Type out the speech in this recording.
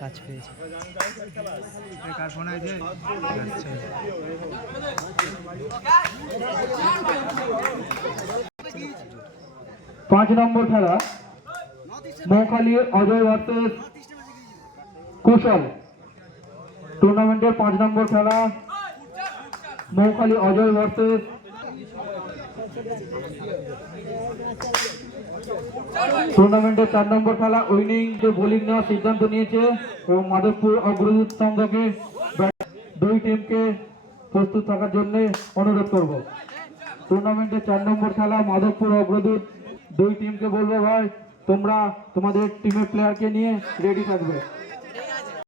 কাজ পেয়েছে কার ফোন আছে? পাঁচ নম্বর খেলা। মৌখালী অজয় ভার্সেস কুশল। টুর্নামেন্টের পাঁচ নম্বর খেলা। মৌখালী অজয় ভার্সেস। টুর্নামেন্টের চার নম্বর খেলা উইনিং যে বোলিং নেওয়ার সিদ্ধান্ত নিয়েছে এবং মাধবপুর অগ্রদূত সংঘকে দুই টিমকে প্রস্তুত থাকার জন্য অনুরোধ করব। টুর্নামেন্টের চার নম্বর খেলা, মাধবপুর অগ্রদূত দুই টিমকে বলবো ভাই তোমরা তোমাদের টিমের প্লেয়ারকে নিয়ে রেডি থাকবে